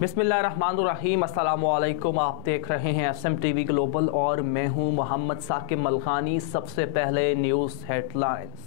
बिस्मिल्लाहिर्रहमानिर्रहीम, अस्सलामुअलैकुम। आप देख रहे हैं SMTV ग्लोबल और मैं हूं मोहम्मद साकिब मलखानी। सबसे पहले न्यूज़ हेडलाइंस।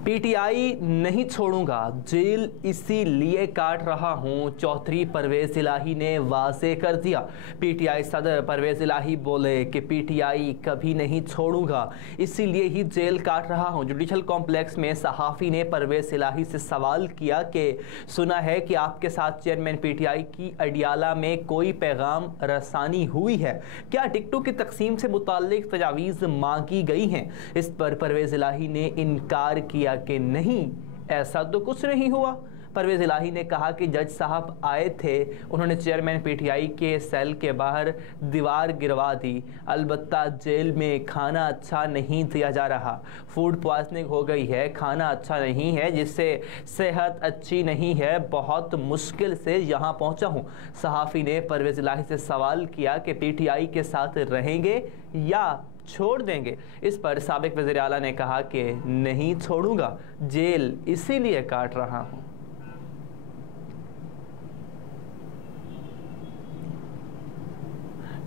PTI नहीं छोड़ूंगा, जेल इसीलिए काट रहा हूं, चौधरी परवेज इलाही ने वाज़े कर दिया। PTI सदर परवेज इलाही बोले कि PTI कभी नहीं छोड़ूंगा, इसीलिए ही जेल काट रहा हूं। जुडिशल कॉम्प्लेक्स में सहाफ़ी ने परवेज इलाही से सवाल किया कि सुना है कि आपके साथ चेयरमैन PTI की अडियाला में कोई पैगाम रसानी हुई है, क्या टिकटों की तकसीम से मुताल्लिक तजावीज़ मांगी गई हैं? इस पर परवेज इलाही ने इनकार किया कि नहीं, ऐसा तो कुछ नहीं हुआ। परवेज इलाही ने कहा कि जज साहब आए थे, उन्होंने चेयरमैन PTI के सेल के बाहर दीवार गिरवा दी। अलबत्ता जेल में खाना अच्छा नहीं दिया जा रहा, फूड पॉइजनिंग हो गई है, खाना अच्छा नहीं है, जिससे सेहत अच्छी नहीं है, बहुत मुश्किल से यहाँ पहुँचा हूँ। सहाफ़ी ने परवेज इलाही से सवाल किया कि PTI के साथ रहेंगे या छोड़ देंगे। इस पर साबिक वज़ीर आला ने कहा कि नहीं छोड़ूंगा, जेल इसीलिए काट रहा हूं।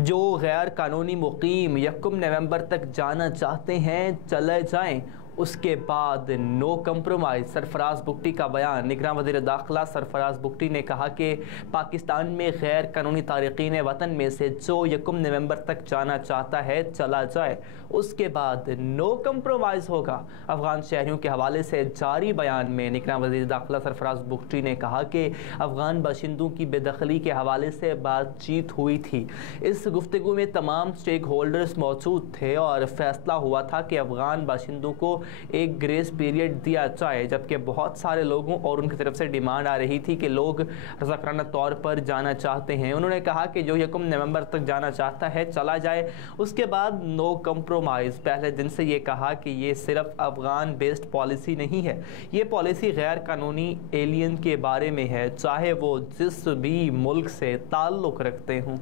जो गैर कानूनी मुकीम 1 नवंबर तक जाना चाहते हैं चले जाएं, उसके बाद नो कंप्रोमाइज़। सरफराज बुगटी का बयान। निगरान वज़ीर दाखिला सरफराज बुगटी ने कहा कि पाकिस्तान में गैर कानूनी तारिकीन वतन में से जो 1 नवंबर तक जाना चाहता है चला जाए, उसके बाद नो कंप्रोमाइज़ होगा। अफगान शहरियों के हवाले से जारी बयान में निगरान वज़ीर दाखिला सरफराज बुगटी ने कहा कि अफगान बाशिंदों की बेदखली के हवाले से बातचीत हुई थी। इस गुफ्तगू में तमाम स्टेक होल्डर्स मौजूद थे और फैसला हुआ था कि अफगान बाशिंदों को एक ग्रेस पीरियड दिया जाए, जबकि बहुत सारे लोगों और उनकी तरफ से डिमांड आ रही थी कि लोग रज़ाकाराना तौर पर जाना चाहते हैं। उन्होंने कहा कि जो 1 नवंबर तक जाना चाहता है चला जाए, उसके बाद नो कंप्रोमाइज़। पहले दिन से ये कहा कि ये सिर्फ अफगान बेस्ड पॉलिसी नहीं है, ये पॉलिसी गैर कानूनी एलियन के बारे में है, चाहे वो जिस भी मुल्क से ताल्लुक़ रखते हों।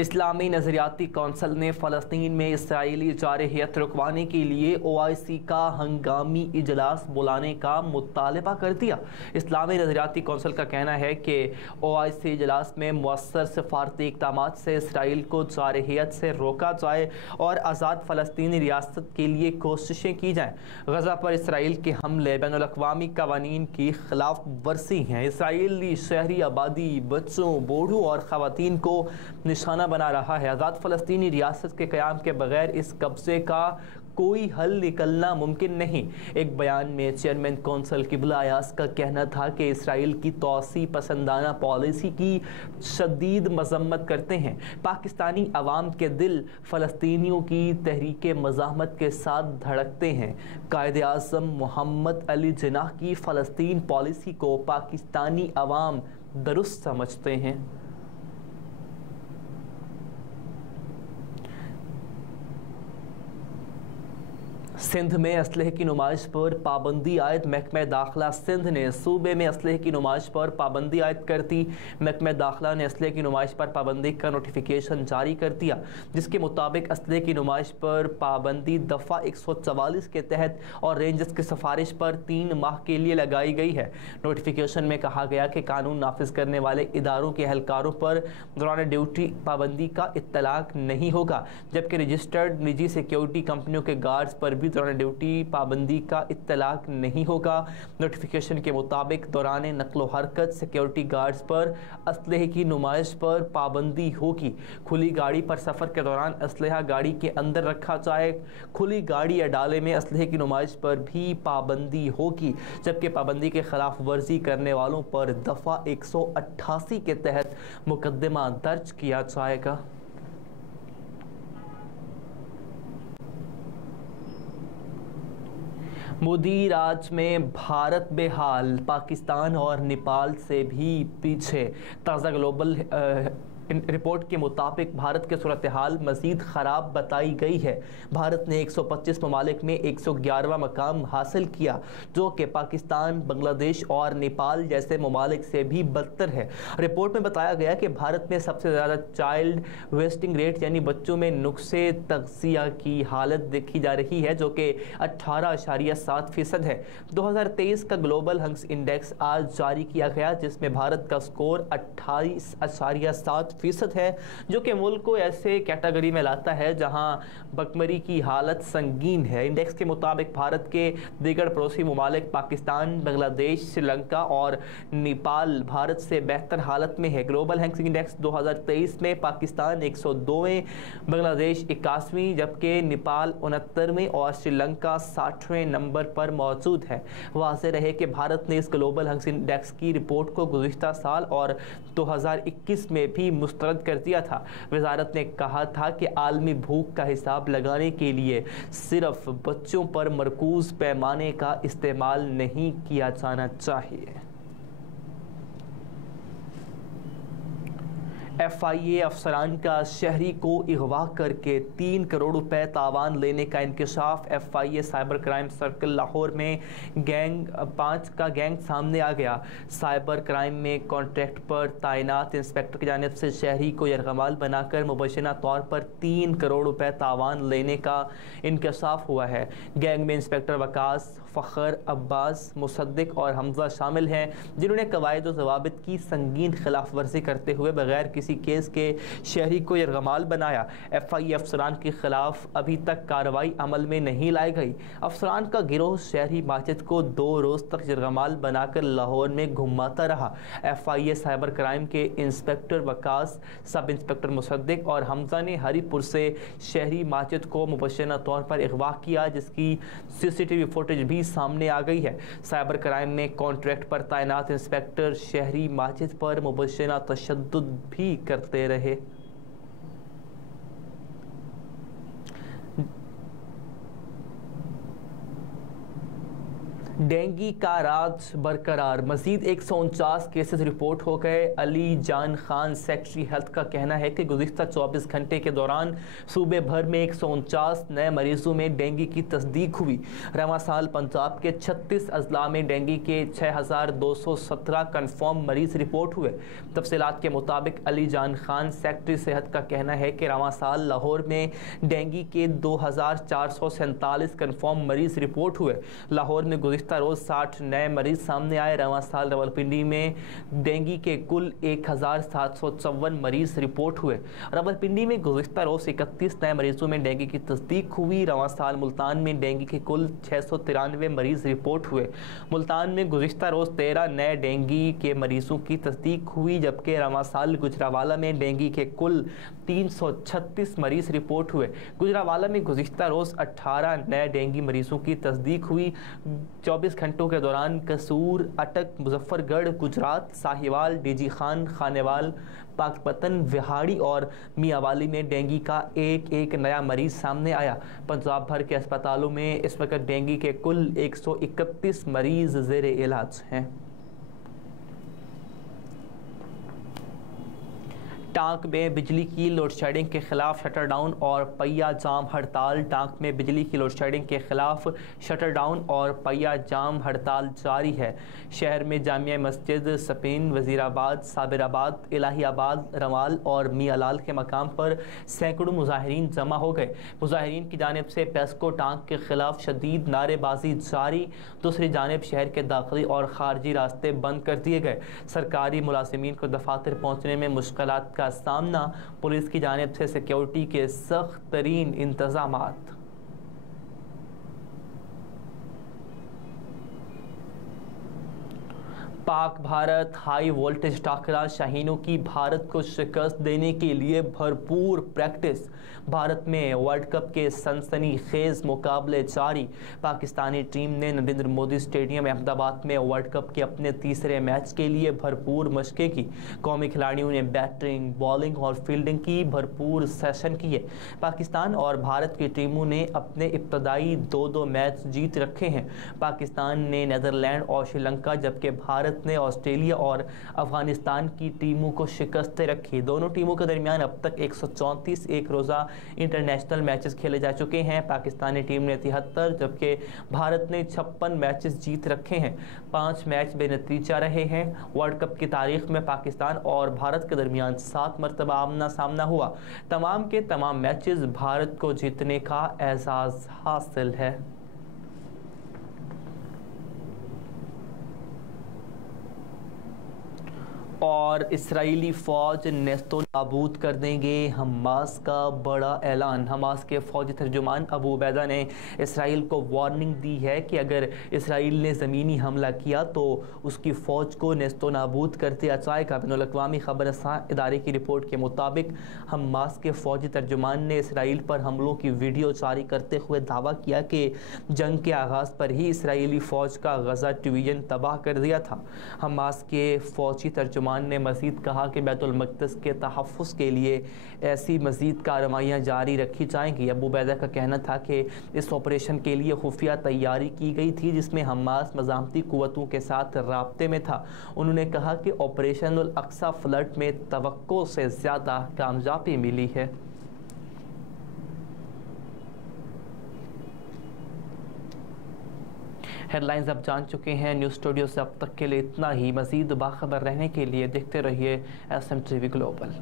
इस्लामी नज़रियाती कौंसल ने फ़लस्तीन में इसराइली जारहियत रुकवाने के लिए OIC का हंगामी इजलास बुलाने का मुतालबा कर दिया। इस्लामी नज़रियाती कौंसल का कहना है कि OIC इजलास में मुअस्सर सफारती इक़दाम से इसराइल को जारहियत से रोका जाए और आज़ाद फ़लस्तीनी रियासत के लिए कोशिशें की जाएँ। गज़ा पर इसराइल के हमले बैनुल-अक़वामी क़वानीन की खिलाफ वर्जी हैं। इसराइली शहरी आबादी, बच्चों, बूढ़ों और ख़वातीन को निशाना बना रहा है। आज़ाद फ़लस्तीनी रियासत के क़याम के बगैर इस कब्ज़े का कोई हल निकलना मुमकिन नहीं। एक बयान में चेयरमैन कौंसल क़िबला अयाज़ का कहना था कि इसराइल की तौसी पसंदाना पॉलिसी की शदीद मज़म्मत करते हैं। पाकिस्तानी अवाम के दिल फ़लस्तीनियों की तहरीक मज़ाहमत के साथ धड़कते हैं। कायदे आज़म मोहम्मद अली जिन्नाह की फ़लस्तीन पॉलिसी को पाकिस्तानी अवाम दुरुस्त समझते हैं। सिंध में असलहे की नुमाइश पर पाबंदी आयद। महकमा दाखिला सिंध ने सूबे में असलहे की नुमाइश पर पाबंदी आयद कर दी। महकमा दाखिला ने असलहे की नुमाइश पर पाबंदी का नोटिफिकेशन जारी कर दिया, जिसके मुताबिक असलहे की नुमाइश पर पाबंदी दफ़ा 144 के तहत और रेंजर्स की सिफारिश पर 3 माह के लिए लगाई गई है। नोटिफिकेशन में कहा गया कि कानून नाफिज करने वाले इदारों के एहलकारों पर दौरान ड्यूटी पाबंदी का इत्तलाक नहीं होगा, जबकि रजिस्टर्ड निजी सिक्योरिटी कंपनियों के गार्ड्स पर भी दौरान ड्यूटी पाबंदी का इत्तलाक नहीं होगा। नोटिफिकेशन के मुताबिक दौरान नक्लो हरकत सिक्योरिटी गार्ड्स पर असलहे की नुमाइश पर पाबंदी होगी। खुली गाड़ी पर सफ़र के दौरान असलहा गाड़ी के अंदर रखा जाए। खुली गाड़ी या डाले में असलहे की नुमाइश पर भी पाबंदी होगी, जबकि पाबंदी के खिलाफ वर्जी करने वालों पर दफ़ा 188 के तहत मुकदमा दर्ज किया जाएगा। मोदी राज में भारत बेहाल, पाकिस्तान और नेपाल से भी पीछे। ताज़ा ग्लोबल रिपोर्ट के मुताबिक भारत के सूरत हाल मज़ीद ख़राब बताई गई है। भारत ने 125 ममालिक में 111वां मकाम हासिल किया, जो कि पाकिस्तान, बांग्लादेश और नेपाल जैसे ममालिक से भी बदतर है। रिपोर्ट में बताया गया कि भारत में सबसे ज़्यादा चाइल्ड वेस्टिंग रेट यानी बच्चों में नुक्से तग़ज़िया की हालत देखी जा रही है, जो कि 18.7% है। 2023 का ग्लोबल हंग्स इंडेक्स आज जारी किया गया, जिसमें भारत का स्कोर 28.7% है, जो कि मुल्क को ऐसे कैटेगरी में लाता है जहां भुखमरी की हालत संगीन है। इंडेक्स के मुताबिक भारत के दीगर पड़ोसी ममालिक पाकिस्तान, बांग्लादेश, श्रीलंका और नेपाल भारत से बेहतर हालत में है। ग्लोबल हंग्स इंडेक्स 2023 में पाकिस्तान 102वें, बांग्लादेश 81वें, जबकि नेपाल 69वें और श्रीलंका 60वें नंबर पर मौजूद है। वाज़ेह रहे कि भारत ने इस ग्लोबल हंग्स इंडेक्स की रिपोर्ट को गुज़िश्ता साल और 2021 में भी मुस्तरद कर दिया था। वजारत ने कहा था कि आलमी भूख का हिसाब लगाने के लिए सिर्फ बच्चों पर मरकूज़ पैमाने का इस्तेमाल नहीं किया जाना चाहिए। FIA अफसरान का शहरी को अगवा करके 3 करोड़ रुपए तावान लेने का इंकशाफ। FIA cyber crime circle Lahore में गैंग 5 का गैंग सामने आ गया। साइबर क्राइम में कॉन्ट्रैक्ट पर तैनात इंस्पेक्टर की जानिब से शहरी को यरगमाल बनाकर मुबैना तौर पर 3 करोड़ रुपए तावान लेने का इंकशाफ हुआ है। गैंग में इंस्पेक्टर वकास, फ़खर, अब्बास, मुसद्दिक और हमजा शामिल हैं, जिन्होंने कवायद और ज़वाबित की संगीन खिलाफ वर्जी करते हुए बगैर किसी केस के शहरी को यरगमाल बनाया। FIA अफसरान के खिलाफ अभी तक कार्रवाई अमल में नहीं लाई गई। अफसरान का गिरोह शहरी माजिद को 2 रोज़ तक यरगमाल बनाकर लाहौर में घुमाता रहा। FIA साइबर क्राइम के inspector Waqas, sub inspector Mossadegh और हमजा ने हरीपुर से शहरी माजिद को मुबैना तौर पर अगवा किया, जिसकी CCTV फुटेज भी सामने आ गई है। साइबर क्राइम में कॉन्ट्रैक्ट पर तैनात इंस्पेक्टर शहरी माजिद पर मुबैना तशद्दुद भी करते रहे। डेंगू का राज बरकरार, मजीद 149 केसेस रिपोर्ट हो गए। अली जान खान सेक्रेटरी हेल्थ का कहना है कि गुज़िश्ता 24 घंटे के दौरान सूबे भर में 149 नए मरीजों में डेंगू की तस्दीक हुई। रवां साल पंजाब के 36 अजला में डेंगू के 6217 कन्फर्म मरीज रिपोर्ट हुए। तफसीलात के मुताबिक अली जान खान सेक्रेटरी सेहत का कहना है कि रवां साल लाहौर में डेंगू के 2447 कन्फर्म मरीज रिपोर्ट हुए। लाहौर में गुज़िश्ता रोज 60 नए मरीज सामने आए। रवां साल रावलपिंडी में डेंगू के कुल 1754 मरीज रिपोर्ट हुए। रावलपिंडी में गुज़िश्ता रोज 31 नए मरीजों में डेंगू की तस्दीक हुई। रवां साल मुल्तान में डेंगू के कुल 693 मरीज रिपोर्ट हुए। मुल्तान में गुज़िश्ता रोज 13 नए डेंगू के मरीजों की तस्दीक हुई, जबकि रवां साल गुजरावाला में डेंगू के कुल 336 मरीज रिपोर्ट हुए। गुजरावाला में गुज़िश्ता रोज 18 नए डेंगू मरीजों की तस्दीक हुई। 24 घंटों के दौरान कसूर, अटक, मुजफ्फरगढ़, गुजरात, साहिवाल, डीजी खान, खानेवाल, पाकपतन, विहाड़ी और मियावाली में डेंगू का एक नया मरीज सामने आया। पंजाब भर के अस्पतालों में इस वक्त डेंगू के कुल 131 मरीज ज़ेरे इलाज हैं। टांक में बिजली की लोड शेडिंग के खिलाफ शटर डाउन और पहिया जाम हड़ताल। टांक में बिजली की लोड शेडिंग के खिलाफ शटर डाउन और पहिया जाम हड़ताल जारी है। शहर में जामिया मस्जिद, सपीन, वजीराबाद, साबिराबाद, इलाहियाबाद, रवाल और मियालाल के मकाम पर सैकड़ों मुजाहिरीन जमा हो गए। मुजाहिरीन की जानिब से पेस्को टांक के खिलाफ शदीद नारेबाजी जारी। दूसरी जानिब शहर के दाखिली और खारजी रास्ते बंद कर दिए गए। सरकारी मुलाजिमीन को दफातर पहुँचने में मुश्किलात का सामना। पुलिस की जानिब से सिक्योरिटी के सख्त तरीन इंतजामात। पाक भारत हाई वोल्टेज टाकरा, शाहीनों की भारत को शिकस्त देने के लिए भरपूर प्रैक्टिस। भारत में वर्ल्ड कप के सनसनीखेज मुकाबले जारी। पाकिस्तानी टीम ने नरेंद्र मोदी स्टेडियम अहमदाबाद में वर्ल्ड कप के अपने तीसरे मैच के लिए भरपूर मशकें की। कौमी खिलाड़ियों ने बैटिंग, बॉलिंग और फील्डिंग की भरपूर सेशन किए। पाकिस्तान और भारत की टीमों ने अपने इब्तदाई 2-2 मैच जीत रखे हैं। पाकिस्तान ने नीदरलैंड और श्रीलंका, जबकि भारत भारत ने ऑस्ट्रेलिया और अफगानिस्तान की टीमों को शिकस्त रखी। दोनों टीमों के दरमियान अब तक 134 एक रोज़ा इंटरनेशनल मैचेस खेले जा चुके हैं। पाकिस्तानी टीम ने 73 जबकि भारत ने 56 मैचेस जीत रखे हैं। 5 मैच बेनतीजा रहे हैं। वर्ल्ड कप की तारीख में पाकिस्तान और भारत के दरमियान 7 मरतबा आमना सामना हुआ। तमाम के तमाम मैचेस भारत को जीतने का एजाज़ हासिल है। और इस्राएली फ़ौज नेस्तो नाबूद कर देंगे, हमास का बड़ा ऐलान। हमास के फ़ौजी तर्जुमान अबू उबैदा ने इसराइल को वार्निंग दी है कि अगर इसराइल ने ज़मीनी हमला किया तो उसकी फ़ौज को नेस्तो नाबूद कर दिया जाएगा। बैनुल-अक़वामी ख़बरसां इदारे की रिपोर्ट के मुताबिक हमास के फ़ौजी तर्जुमान ने इसराइल पर हमलों की वीडियो जारी करते हुए दावा किया कि जंग के आगाज़ पर ही इसराइली फ़ौज का गज़ा डिवीज़न तबाह कर दिया था। हमास के फ़ौजी तर्जुमान ने मज़ीद कहा कि बैतुल मक़दस के तहफ़्फ़ुज़ के लिए ऐसी मज़ीद कार्रवाइयाँ जारी रखी जाएंगी। अबू उबैदा का कहना था कि इस ऑपरेशन के लिए खुफिया तैयारी की गई थी जिसमें हमास मज़ामती क़ुव्वतों के साथ राब्ते में था। उन्होंने कहा कि ऑपरेशन अल अक्सा फ्लड में तवक्को से ज़्यादा कामयाबी मिली है। हेडलाइंस अब जान चुके हैं। न्यूज़ स्टूडियो से अब तक के लिए इतना ही। मज़ीद बाखबर रहने के लिए देखते रहिए SM TV ग्लोबल।